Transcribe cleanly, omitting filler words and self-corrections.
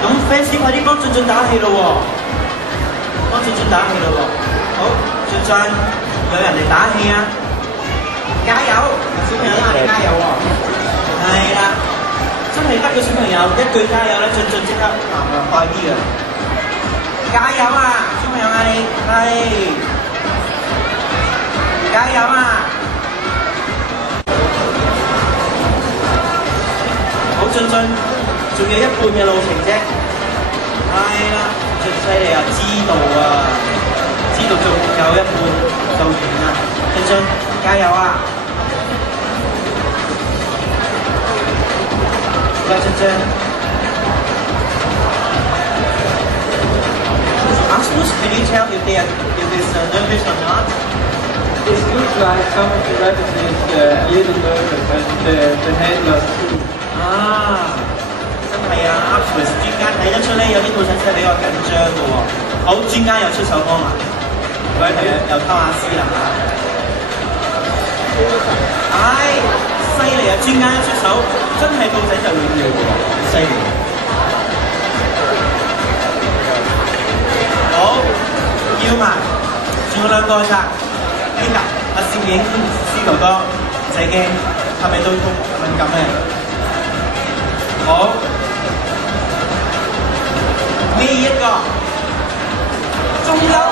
咁 fans 快啲幫俊俊打氣咯喎，幫俊俊打氣咯喎。好，俊俊，有人嚟打氣啊！加油，小朋友嗌你加油喎。係啦，真係得個小朋友一句加油咧，俊俊即刻行啊快啲啊！加油啊！小朋友嗌你係加油啊！好，俊俊，仲有一半嘅路程啫。係啦，最犀利啊！知道啊，知道仲有一半就完啦。俊俊，加油啊！好啦，俊俊。Asmus, can you tell if it's nervous or not? It looks like some of the rabbits is a little nervous and the handlers too. 啊，真係啊 ，Asmus 專家睇得出咧，有啲兔仔真係比較緊張嘅喎。好，專家又出手幫啦，佢又偷下師啦嚇。唉，犀利啊！專家一出手，真係兔仔就會跳嘅喎，犀利。好，叫埋，仲有兩個咋？呢個阿攝影師哥哥，唔使驚，係咪都敏感咧？好，呢一個，仲有。